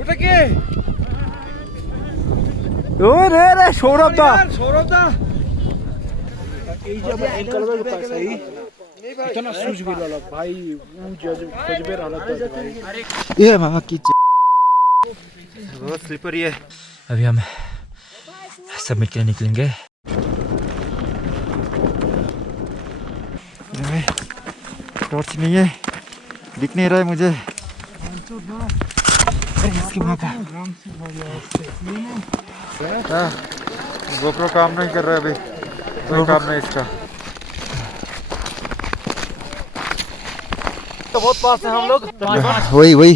ওটা কে? ও রে রে সৌরভ দা। সৌরভ দা এই যে अंकल के पास है इतना सूझ भी लला भाई वो जज्बे रहला भाई। ये मामा की बहुत स्लिपरी है। अभी हम सबमिट के लिए निकलेंगे। टॉर्च नहीं है, दिख नहीं रहा है मुझे। इसकी माँ का गोप्रो काम नहीं कर रहा है अभी, कोई काम नहीं इसका। तो बहुत पास है हम लोग। वही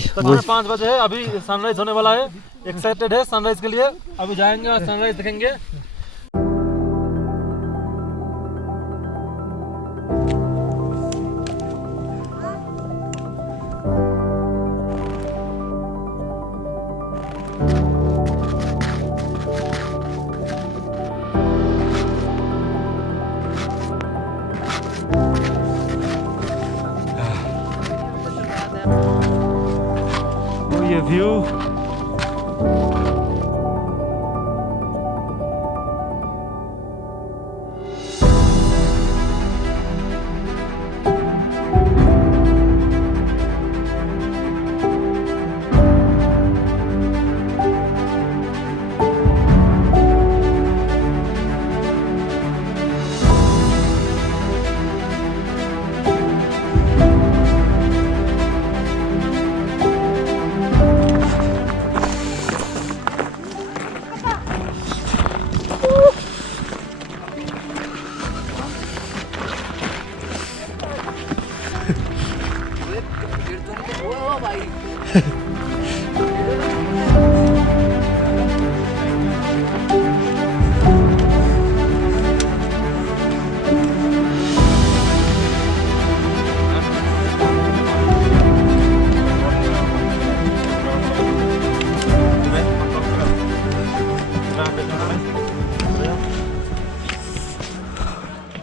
5 बजे है, अभी सनराइज होने वाला है। एक्साइटेड है सनराइज के लिए, अभी जाएंगे और सनराइज देखेंगे। ये व्यू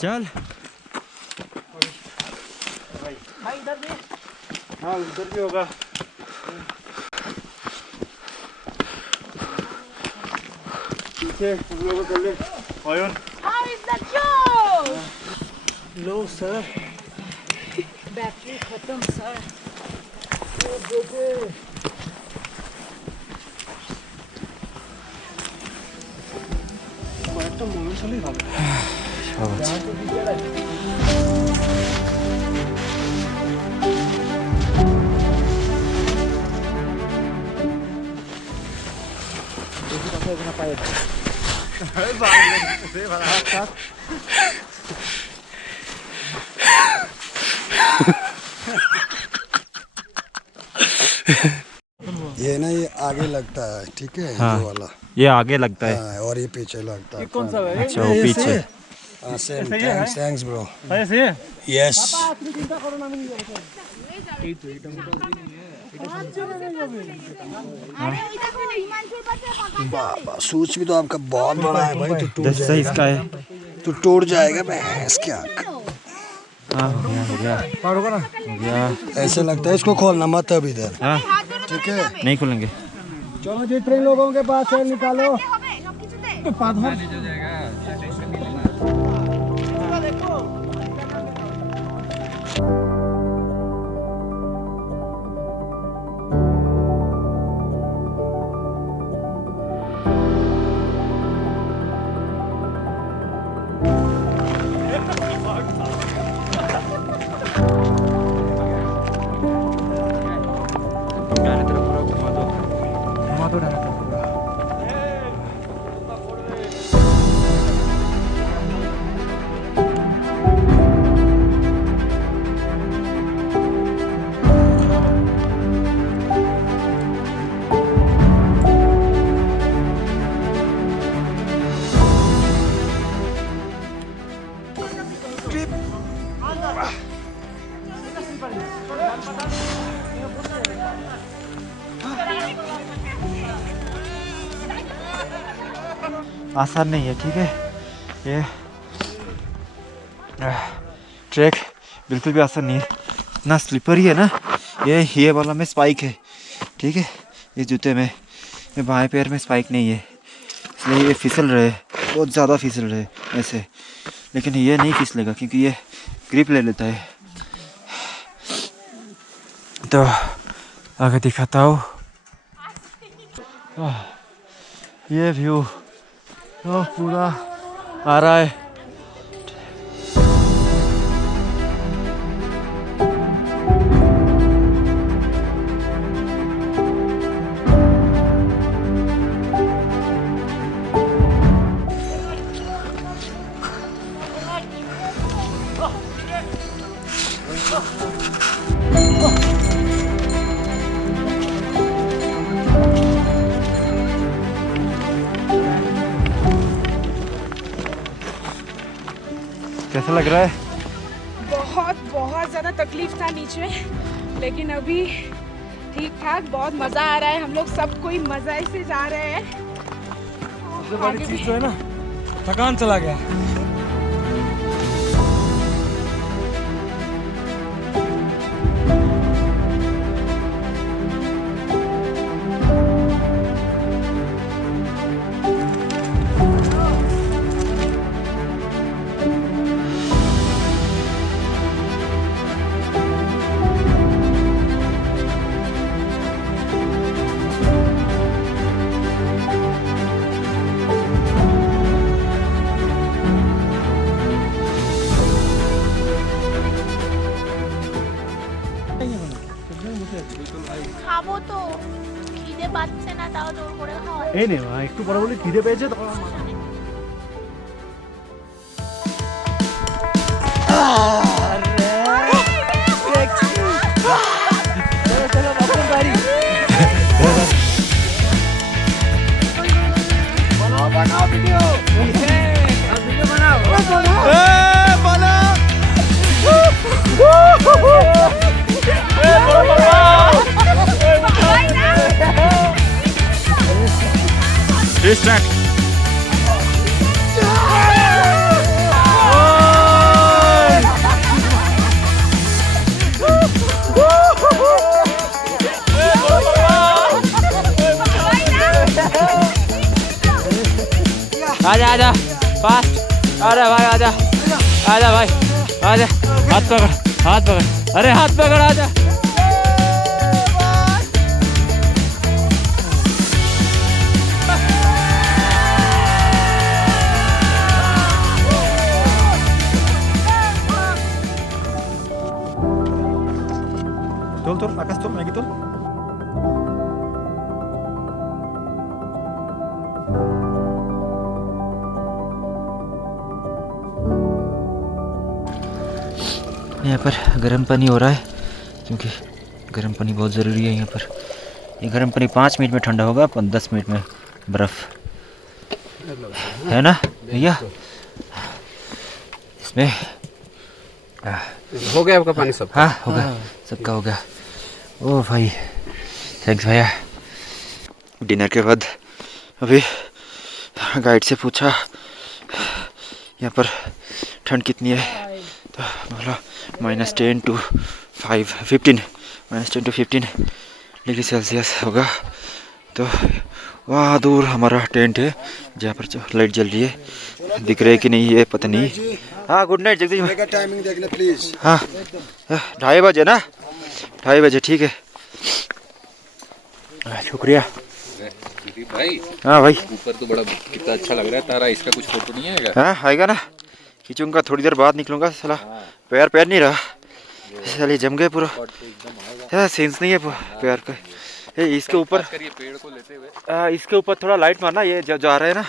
चल। हाँ उधर भी होगा। पीछे हम लोग कर ले। आयन लो सर, बैटरी खत्म सर। तो मोमेंट चले भाग। ये ना ये आगे लगता है, ठीक है। हाँ, ये वाला ये आगे लगता है। हाँ, और ये पीछे लगता है। कौन सा है? अच्छा वो पीछे। सेम। Thanks bro. ऐसे है? यस। बाबा सूच भी तो आपका बहुत बड़ा है भाई, तो टूट दस साइज का है। तो टूट जाएगा भैंस क्या। हाँ हो गया पार होगा ना? हो गया। ऐसे लगता है इसको खोलना मत अब इधर, हाँ ठीक है। नहीं खोलेंगे। चलो जितने लोगों के पास है निकालो। आसान नहीं है, ठीक है। ये ट्रैक बिल्कुल भी आसान नहीं है, इतना स्लिपर ही है ना। ये वाला में स्पाइक है, ठीक है। इस जूते में ये बाएं पैर में स्पाइक नहीं है, इसलिए ये फिसल रहे, बहुत ज़्यादा फिसल रहे ऐसे। लेकिन ये नहीं फिसलेगा क्योंकि ये ग्रिप ले लेता है। तो आगे दिखाता हूँ, ये व्यू पूरा आ रहा है। कैसा लग रहा है? बहुत बहुत ज़्यादा तकलीफ था नीचे, लेकिन अभी ठीक ठाक, बहुत मज़ा आ रहा है। हम लोग सब कोई मज़ा से जा रहे हैं। सबसे बड़ी चीज़ जो है ना, थकान चला गया। খাবো তো, খিদে পাচ্ছে না, তাও জোর করে খাওয়া। এই নে মা, একটু পরে বলি খিদে পেয়েছে তো। Restart. आजा आजा फास्ट, आजा भाई आजा, आजा भाई आजा, हाथ पकड़, हाथ पकड़, अरे हाथ पकड़, आजा। তোল আকাশ তোল, ম্যাগি তোল। यहाँ पर गर्म पानी हो रहा है क्योंकि गर्म पानी बहुत ज़रूरी है यहाँ पर। ये गर्म पानी 5 मिनट में ठंडा होगा, 10 मिनट में बर्फ़, है ना भैया? इसमें हो गया आपका पानी सब? हाँ हो गया, सबका हो गया। ओ भाई थैंक्स भैया। डिनर के बाद अभी गाइड से पूछा यहाँ पर ठंड कितनी है, तो बोला -10 to 15 -10 to 15 डिग्री सेल्सियस होगा। तो वहाँ दूर हमारा टेंट है जहाँ पर लाइट जल रही है, दिख रही है कि नहीं ये पता नहीं। हाँ गुड नाइट जगदीश भाई। टाइमिंग देखना प्लीज। हाँ 2:30 बजे ना, 2:30 बजे ठीक है, शुक्रिया भाई। हाँ भाई ऊपर तो बड़ा कितना अच्छा लग रहा है तारा, इसका कुछ फोटो नहीं आएगा? हाँ आएगा ना, खींचूंगा, थोड़ी देर बाद निकलूंगा। साला पैर नहीं रहा, साली जम गए पूरा, सेंस नहीं है पैर का। इसके ऊपर पेड़ को लेते हुए इसके ऊपर थोड़ा लाइट मारना, ये जो जा रहे हैं ना।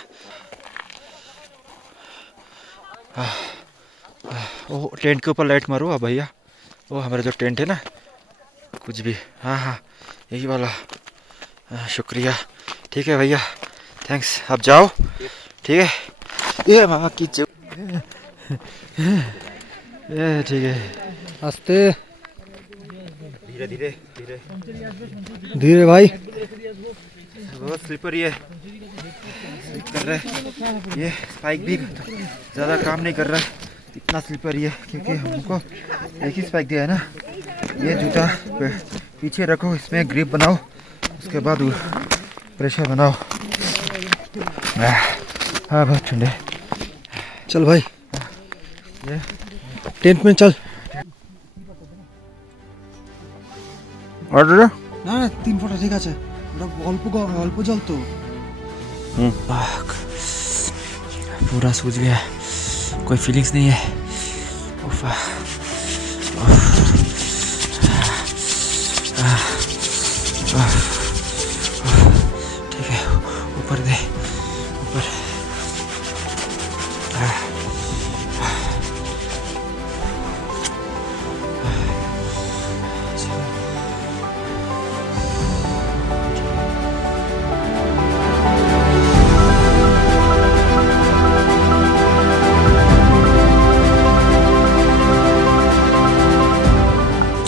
ओ टेंट के ऊपर लाइट मारो भैया, वो हमारा जो टेंट है ना, कुछ भी। हाँ हाँ यही वाला। शुक्रिया, ठीक है भैया, थैंक्स। आप जाओ, ठीक है। ये माँ की ठीक है, आस्ते, धीरे धीरे धीरे धीरे भाई। बहुत स्लिपरी है, स्लिप कर रहा है। ये स्पाइक भी ज़्यादा काम नहीं कर रहा है, इतना स्लिपरी है क्योंकि हमको एक ही स्पाइक दिया है ना। ये जूता पीछे रखो, इसमें ग्रिप बनाओ उसके बाद वो प्रेशर बनाओ। हाँ बहुत ठंडे। चल भाई टेंट में चल। और না 3 ফোঁটা ঠিক আছে, ওটা অল্প জল তো। पूरा सूज गया, कोई फीलिंग्स नहीं है। ठीक है, ऊपर दे ऊपर।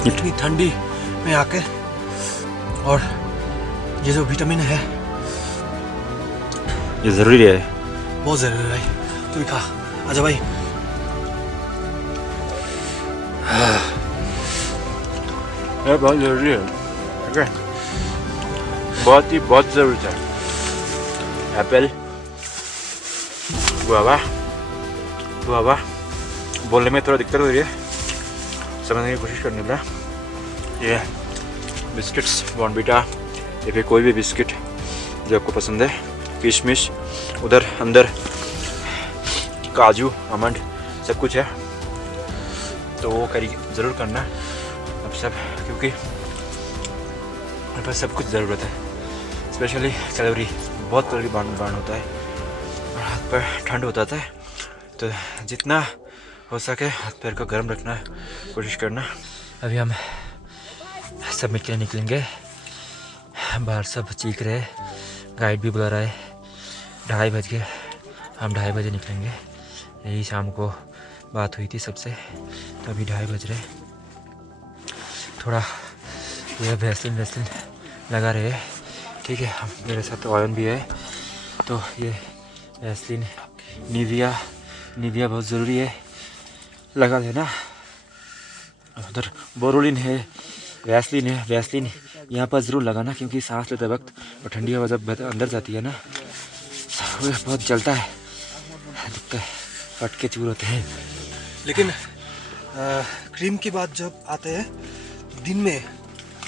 इतनी ठंडी में आके, और ये जो विटामिन है ये ज़रूरी है, बहुत ज़रूरी है भाई। तू भी खा, आजा भाई। ये बहुत ज़रूरी है, ठीक है, बहुत ज़रूरत है। एप्पल, गुआवा बोलने में थोड़ा दिक्कत हो रही है, समझने की कोशिश करने का। ये बिस्किट्स बॉर्नवीटा या फिर कोई भी बिस्किट जो आपको पसंद है, किशमिश, उधर अंदर काजू, आमंड सब कुछ है, तो वो करी ज़रूर करना अब सब, क्योंकि मेरे पास सब कुछ ज़रूरत है। स्पेशली कैलोरी, बहुत कैलोरी बर्न होता है और हाथ पैर ठंड होता है, तो जितना हो सके हाथ पैर को गर्म रखना कोशिश करना। अभी हम सबमिट के लिए निकलेंगे, बाहर सब चीख रहे, गाइड भी बुला रहा है। 2:30 बज गए, हम 2:30 बजे निकलेंगे। यही शाम को बात हुई थी सबसे, तो अभी 2:30 बज रहे। थोड़ा ये वैसलिन लगा रहे, ठीक है। हम मेरे साथ ऑयन भी है, तो ये वैसलिन निविया बहुत ज़रूरी है, लगा देना। उधर बोरोलिन है, वैसलिन यहाँ पर ज़रूर लगाना, क्योंकि सांस लेते वक्त और ठंडी हवा जब अंदर जाती है ना, वो बहुत जलता है, दिखता है, फटके चूर होते हैं। लेकिन क्रीम की बात जब आते हैं, दिन में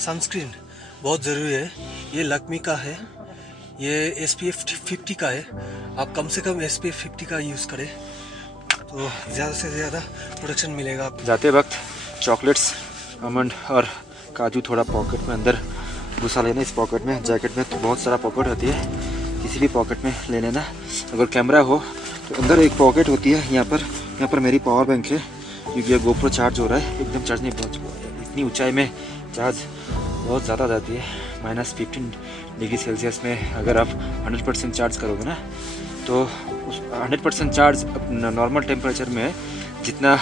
सनस्क्रीन बहुत ज़रूरी है। ये लक्मी का है, ये SPF 50 का है। आप कम से कम SPF 50 का यूज़ करें, तो ज़्यादा से ज़्यादा प्रोटेक्शन मिलेगा आपको। जाते वक्त चॉकलेट्स, आमंड और काजू थोड़ा पॉकेट में अंदर घुसा लेना। इस पॉकेट में, जैकेट में तो बहुत सारा पॉकेट होती है, किसी भी पॉकेट में ले लेना। अगर कैमरा हो तो अंदर एक पॉकेट होती है, यहाँ पर मेरी पावर बैंक है, क्योंकि ये GoPro चार्ज हो रहा है। एकदम चार्ज नहीं पहुँच, इतनी ऊंचाई में चार्ज बहुत ज़्यादा जाती है। -15 डिग्री सेल्सियस में अगर आप 100% चार्ज करोगे ना, तो उस 100% चार्ज नॉर्मल टेम्परेचर में जितना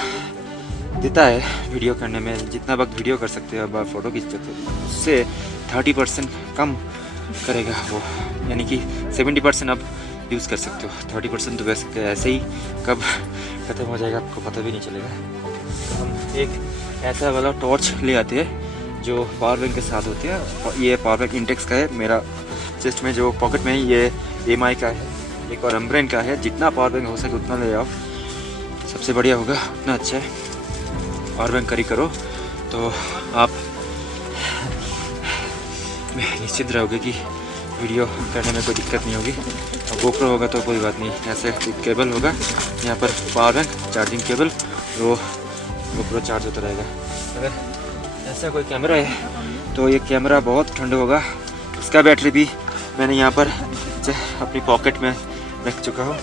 देता है वीडियो करने में, जितना वक्त वीडियो कर सकते हो, आप फ़ोटो खींच सकते हो, उससे 30% कम करेगा वो, यानी कि 70% आप यूज़ कर सकते हो। 30% तो वैसे ऐसे ही कब ख़त्म हो जाएगा आपको पता भी नहीं चलेगा। तो हम एक ऐसा वाला टॉर्च ले आते हैं जो पावर बैंक के साथ होते हैं। ये पावर बैंक इंटेक्स का है, मेरा चेस्ट में जो पॉकेट में ये EMI का है, एक और एम्ब्रेन का है। जितना पावर बैंक हो सके उतना ले आओ, सबसे बढ़िया होगा, उतना अच्छा है। पावर बैंक करी करो तो आप निश्चित रहोगे कि वीडियो करने में कोई दिक्कत नहीं होगी। और GoPro होगा तो कोई बात नहीं, ऐसे एक केबल होगा यहाँ पर, पावर बैंक चार्जिंग केबल, वो GoPro चार्ज होता रहेगा। अगर ऐसा कोई कैमरा है तो ये कैमरा बहुत ठंडा होगा। इसका बैटरी भी मैंने यहाँ पर अपनी पॉकेट में रख चुका हूँ,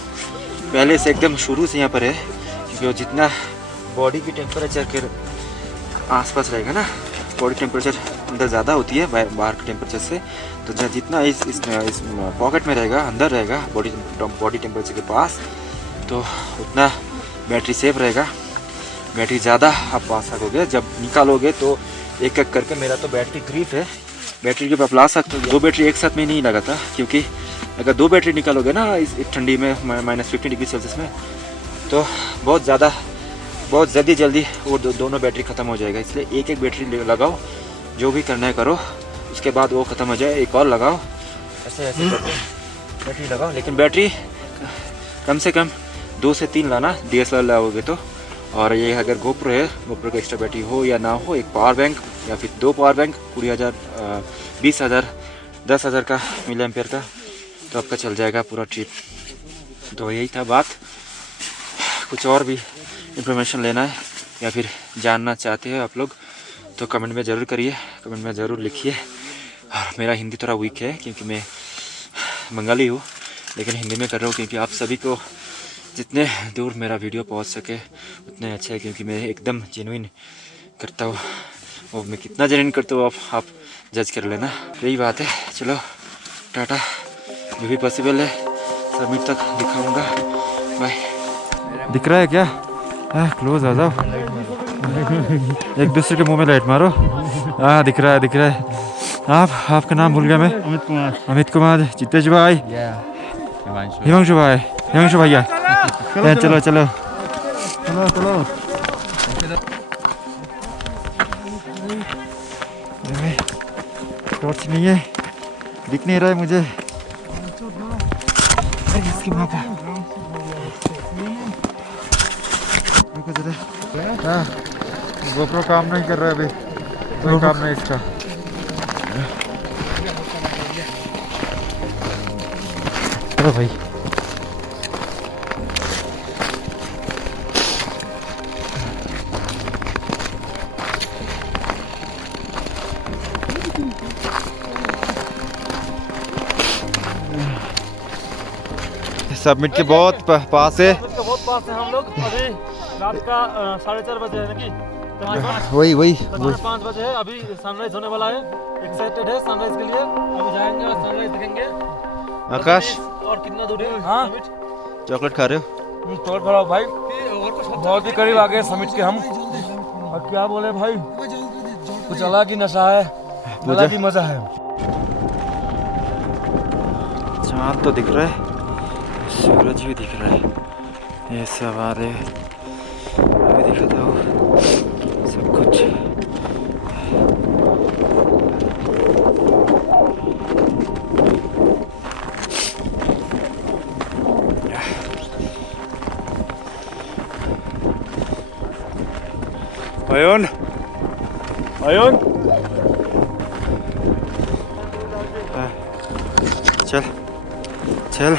पहले से एकदम शुरू से यहाँ पर है, क्योंकि जितना बॉडी की टेम्परेचर के आसपास रहेगा ना, बॉडी टेम्परेचर अंदर ज़्यादा होती है बाहर के टेम्परेचर से, तो जितना इस पॉकेट में रहेगा, अंदर रहेगा बॉडी टेम्परेचर के पास, तो उतना बैटरी सेफ रहेगा, बैटरी ज़्यादा आप पा सकोगे। जब निकालोगे तो एक एक करके, मेरा तो बैटरी ग्रिप है, बैटरी जब आप ला सकते हो। 2 बैटरी एक साथ में नहीं लगाता, क्योंकि अगर 2 बैटरी निकालोगे ना इस ठंडी में -15 डिग्री सेल्सियस में, तो बहुत जल्दी वो दोनों बैटरी ख़त्म हो जाएगा। इसलिए एक बैटरी लगाओ, जो भी करना है करो, उसके बाद वो ख़त्म हो जाए एक और लगाओ, ऐसे ऐसे करके बैटरी लगाओ। लेकिन बैटरी कम से कम 2 से 3 लाना DSLR लाओगे तो। और ये अगर GoPro है, GoPro का एक्स्ट्रा बैटरी हो या ना हो, एक पावर बैंक या फिर 2 पावर बैंक 20,000 20,000 10,000 का मिली एम्पेयर का, तो आपका चल जाएगा पूरा ट्रिप। तो यही था बात। कुछ और भी इंफॉर्मेशन लेना है या फिर जानना चाहते हैं आप लोग तो कमेंट में ज़रूर करिए, कमेंट में ज़रूर लिखिए। और मेरा हिंदी थोड़ा वीक है क्योंकि मैं बंगाली हूँ, लेकिन हिंदी में कर रहा हूँ क्योंकि आप सभी को जितने दूर मेरा वीडियो पहुँच सके उतने अच्छे है, क्योंकि मैं एकदम जेन्युइन करता हूँ। वो मैं कितना जेन्युइन करता हूँ आप जज कर लेना। यही बात है। चलो टाटा, जो भी पॉसिबल है समिट तक दिखाऊंगा। बाय। दिख रहा है क्या? क्लोज आ जाओ। एक दूसरे के मुंह में लाइट मारो। हाँ दिख रहा है, दिख रहा है। आपका नाम भूल गया मैं। अमित कुमार, जितेश भाई, हिमांशु भाई, हिमांशु भैया। चलो चलो चलो चलो। टॉर्च नहीं है, दिख नहीं रहा है मुझे। इसकी माँ का GoPro काम नहीं कर रहा है अभी, कोई काम नहीं इसका। चलो भाई। सबमिट के बहुत पास है। बहुत पास है हम लोग। अभी रात का 4:30 बजे है ना कि वही 5 बजे है। अभी सनराइज होने वाला है। एक्साइटेड है सनराइज के लिए। अभी जाएंगे और सनराइज देखेंगे। आकाश, और कितना दूर है? हाँ चॉकलेट खा रहे हो? तोड़ भरा भाई, बहुत ही करीब आ गए समिट के हम। और क्या बोले भाई, कुछ अलग ही नशा है, अलग ही मजा है। चाँद तो दिख रहा है, सूरज भी दिख रहा है। ये सब आ रहे अभी दिखाता हूँ सब कुछ। अयन, अयन, चल चल।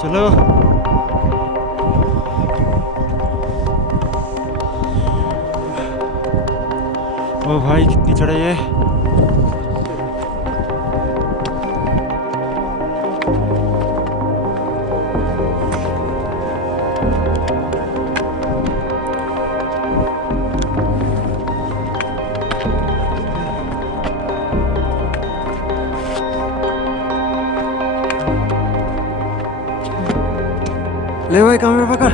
चलो ओ भाई कितनी चढ़ाई है। ले भाई कैमरा पकड़।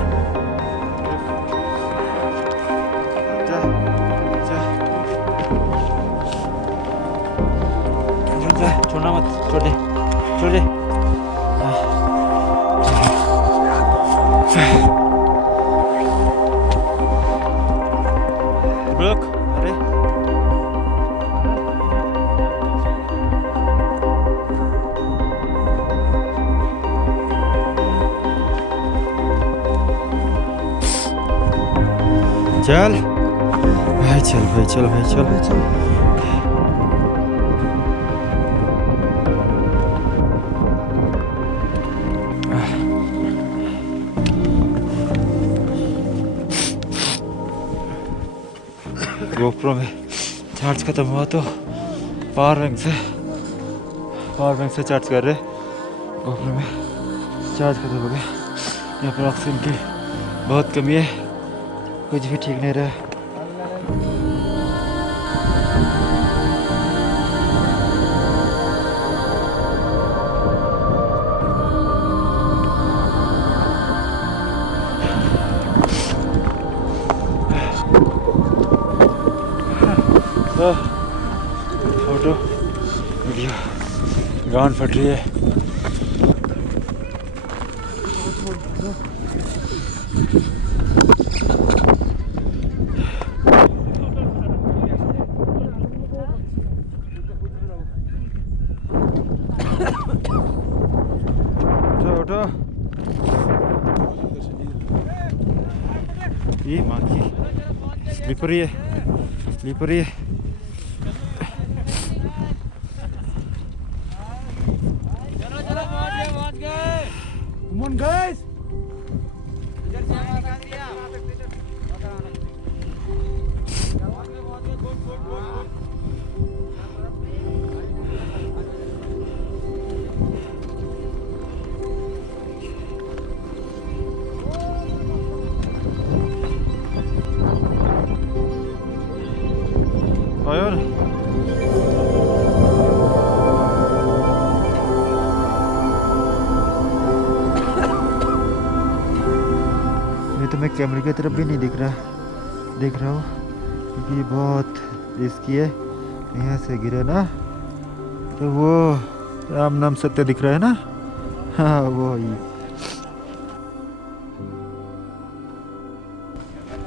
छोड़ना मत, छोड़ दे, छोड़ दे। ब्लॉक, अरे चल भाई, चल भाई, चल भाई, चल भाई, चल। GoPro में चार्ज खत्म हुआ तो पावर बैंक से चार्ज कर रहे, गोप्रो में चार्ज खत्म हो गया। यहाँ पर ऑक्सीजन की बहुत कमी है, कुछ भी ठीक नहीं रहा। फोटो वीडियो गांड फट रही है। उठो ये माँ की स्लीपरी है, स्लीपरी है। Come on guys. और ये तो मैं कैमरे की तरफ भी नहीं देख रहा हूँ, क्योंकि ये बहुत रिस्की है। यहाँ से गिरे ना तो वो राम नाम सत्य दिख रहा है ना, हाँ वो ही।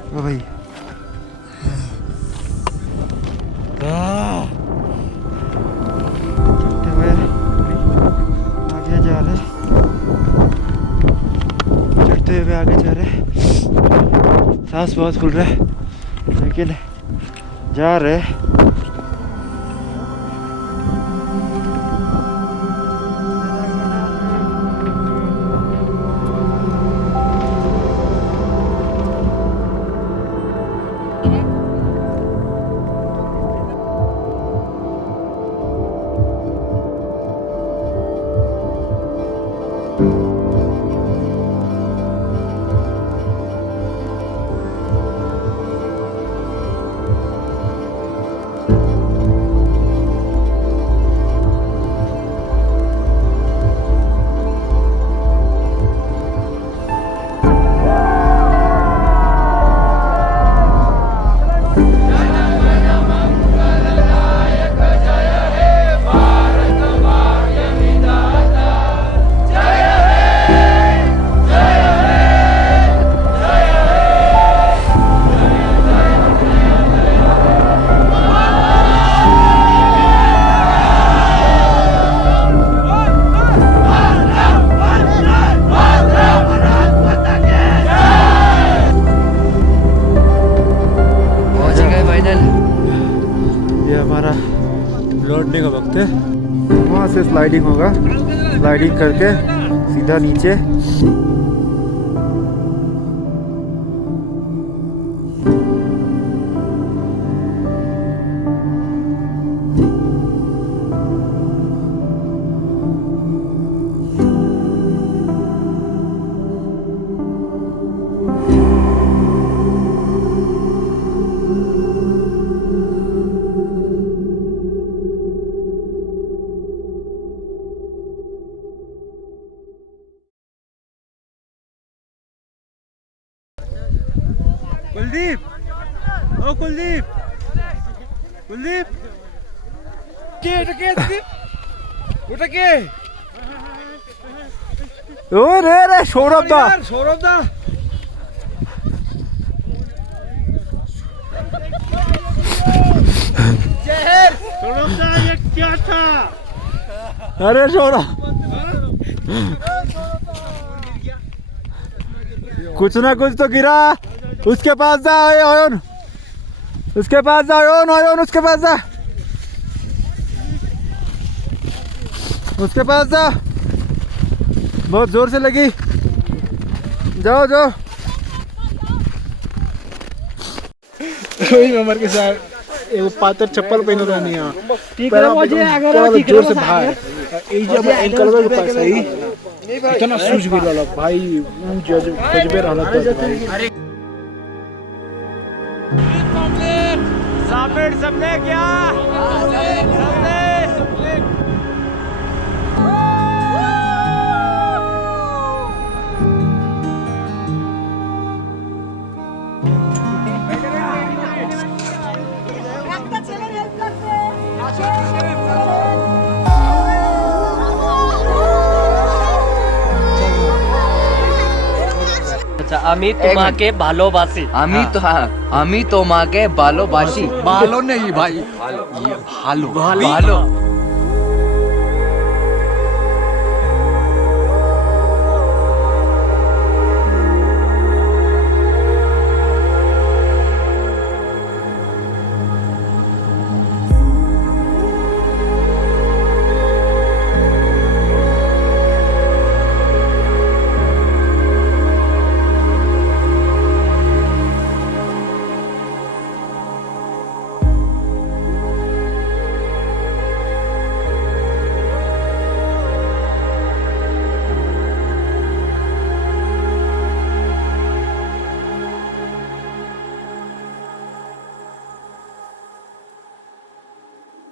ओ भाई चलते हुए आगे जा रहे, चढ़ते हुए आगे जा रहे। सांस बहुत खुल रहा है लेकिन जा रहे। लौटने का वक्त है। वहाँ से स्लाइडिंग होगा, स्लाइडिंग करके सीधा नीचे। कुलदीप, ओ कुलदीप, कुलदीप, उठके ओ रे सौरभ दा, सौरभ दा जहर, सौरभ दा ये क्या था? अरे सौरभ कुछ ना कुछ तो गिरा। उसके पास जा आयोन, उसके पास जा आयोन, उसके पास जा, उसके पास जा। बहुत जोर से लगी, जाओ जाओ। रोहित मेमर के साथ एगो पातर चप्पल पहन रहनी है जोर से भाई এই যে আমার एंकलवे के पास है इतना सूझ गेल भाई गजबे रहल भाई सबने क्या আচ্ছা আমি তোমাকে ভালোবাসি আমি তোমাকে ভালোবাসি भालो नहीं भाई भालो भालो